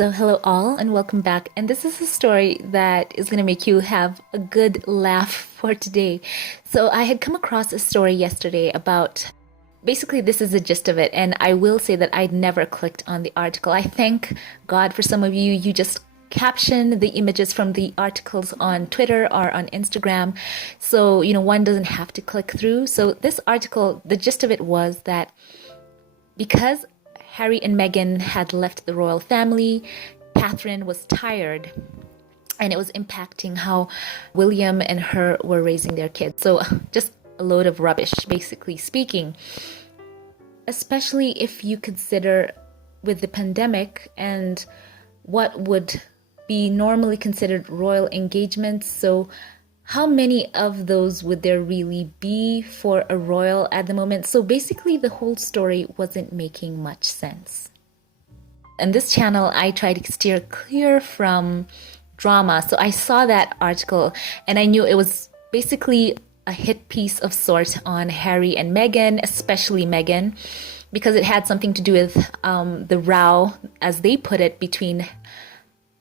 So, hello all, and welcome back. And this is a story that is going to make you have a good laugh for today. So, I had come across a story yesterday about basically, this is the gist of it. And I will say that I'd never clicked on the article. I thank God for some of you. You just caption the images from the articles on Twitter or on Instagram. So, one doesn't have to click through. So, this article, the gist of it was that because Harry and Meghan had left the royal family, Catherine was tired, and it was impacting how William and her were raising their kids. So just a load of rubbish, basically speaking. Especially if you consider with the pandemic and what would be normally considered royal engagements. So how many of those would there really be for a royal at the moment? So basically, the whole story wasn't making much sense. On this channel, I try to steer clear from drama. So I saw that article and I knew it was basically a hit piece of sorts on Harry and Meghan, especially Meghan, because it had something to do with the row, as they put it, between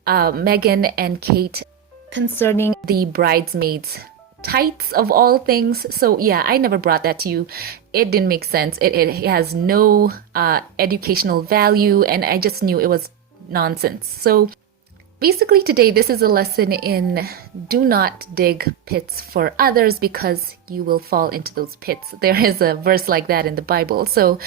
Meghan and Kate concerning the bridesmaids' tights of all things. So yeah, I never brought that to you. It didn't make sense. It has no educational value, and I just knew it was nonsense. So basically today, this is a lesson in do not dig pits for others because you will fall into those pits. There is a verse like that in the Bible. So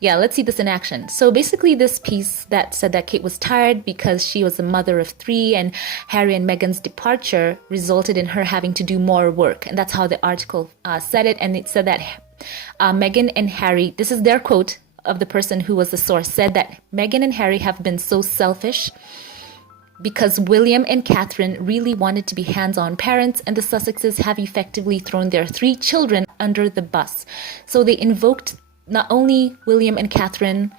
yeah, let's see this in action. So basically this piece that said that Kate was tired because she was a mother of three and Harry and Meghan's departure resulted in her having to do more work. And that's how the article said it. And it said that Meghan and Harry, this is their quote of the person who was the source, said that Meghan and Harry have been so selfish because William and Catherine really wanted to be hands-on parents, and the Sussexes have effectively thrown their three children under the bus. So they invoked not only William and Catherine,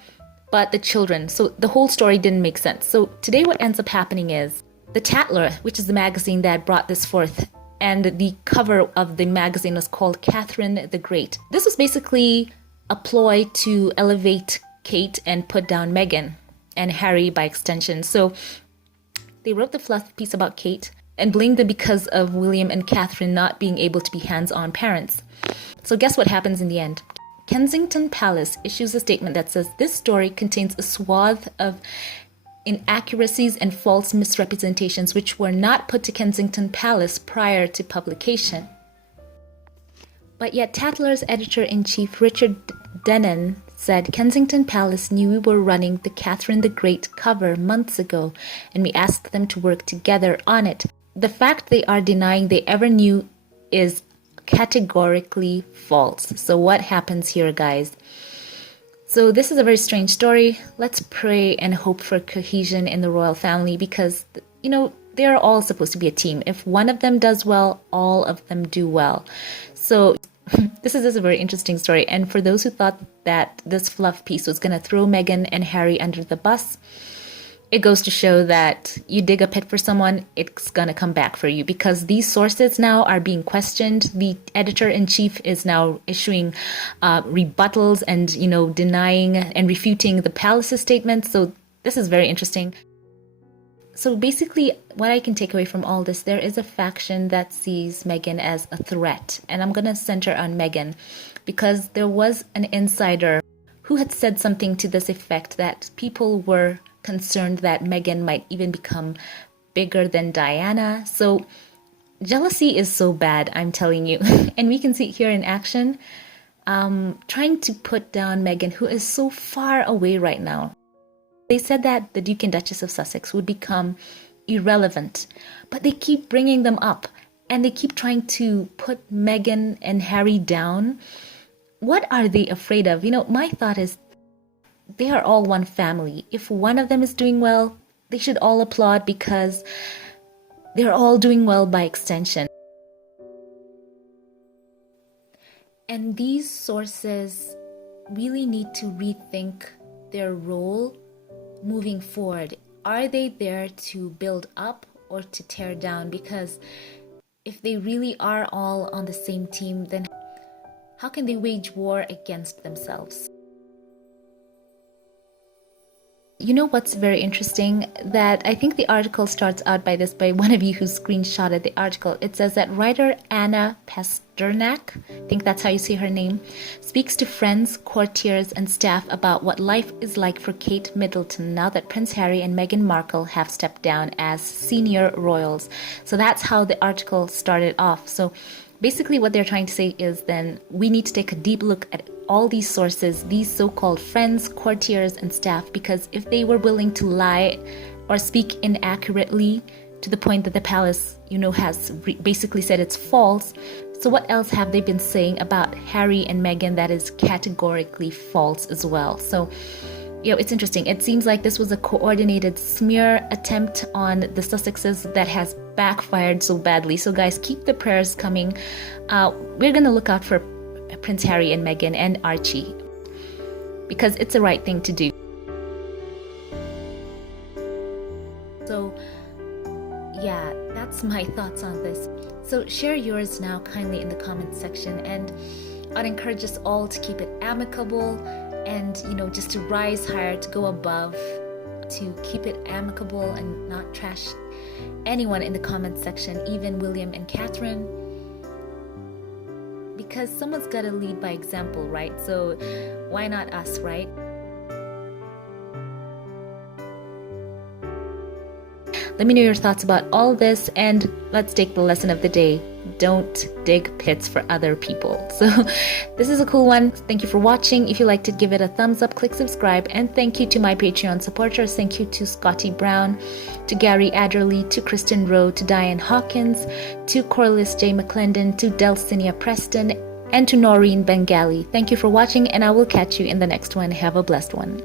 but the children. So the whole story didn't make sense. So today what ends up happening is the Tatler, which is the magazine that brought this forth, and the cover of the magazine was called Catherine the Great. This was basically a ploy to elevate Kate and put down Meghan and Harry by extension. So they wrote the fluff piece about Kate and blamed them because of William and Catherine not being able to be hands-on parents. So guess what happens in the end? Kensington Palace issues a statement that says this story contains a swath of inaccuracies and false misrepresentations which were not put to Kensington Palace prior to publication. But yet Tatler's editor-in-chief Richard Dennon said Kensington Palace knew we were running the Catherine the Great cover months ago, and we asked them to work together on it. The fact they are denying they ever knew is categorically false. So what happens here, guys? So this is a very strange story. Let's pray and hope for cohesion in the royal family because, they're all supposed to be a team. If one of them does well, all of them do well. So this is just a very interesting story. And for those who thought that this fluff piece was going to throw Meghan and Harry under the bus, it goes to show that you dig a pit for someone, it's going to come back for you because these sources now are being questioned. The editor-in-chief is now issuing rebuttals and, denying and refuting the palace's statements. So this is very interesting. So basically, what I can take away from all this, there is a faction that sees Meghan as a threat. And I'm going to center on Meghan because there was an insider who had said something to this effect that people were concerned that Meghan might even become bigger than Diana. So jealousy is so bad, I'm telling you. And we can see it here in action, trying to put down Meghan, who is so far away right now. They said that the Duke and Duchess of Sussex would become irrelevant, but they keep bringing them up and they keep trying to put Meghan and Harry down. What are they afraid of? My thought is they are all one family. If one of them is doing well, they should all applaud because they're all doing well by extension. And these sources really need to rethink their role moving forward. Are they there to build up or to tear down? Because if they really are all on the same team, then how can they wage war against themselves? you know what's very interesting? That I think the article starts out by this, by one of you who screenshotted the article. It says that writer Anna Pasternak, I think that's how you say her name, speaks to friends, courtiers, and staff about what life is like for Kate Middleton now that Prince Harry and Meghan Markle have stepped down as senior royals. So that's how the article started off. So basically what they're trying to say is then we need to take a deep look at all these sources, these so-called friends, courtiers, and staff, because if they were willing to lie or speak inaccurately to the point that the palace, has basically said it's false, so what else have they been saying about Harry and Meghan that is categorically false as well? So, it's interesting. It seems like this was a coordinated smear attempt on the Sussexes that has backfired so badly. So guys, keep the prayers coming. We're going to look out for Prince Harry and Meghan and Archie, because it's the right thing to do. So yeah, that's my thoughts on this. So share yours now kindly in the comments section, and I'd encourage us all to keep it amicable and just to rise higher, to go above, to keep it amicable and not trash anyone in the comments section, even William and Catherine, because someone's got to lead by example, right? So why not us, right? Let me know your thoughts about all this, and let's take the lesson of the day. Don't dig pits for other people. So this is a cool one. Thank you for watching. If you liked it, give it a thumbs up, click subscribe, and thank you to my Patreon supporters. Thank you to Scotty Brown, to Gary Adderley, to Kristen Rowe, to Diane Hawkins, to Corliss J. McClendon, to Delcinia Preston, and to Noreen Bengali. Thank you for watching, and I will catch you in the next one. Have a blessed one.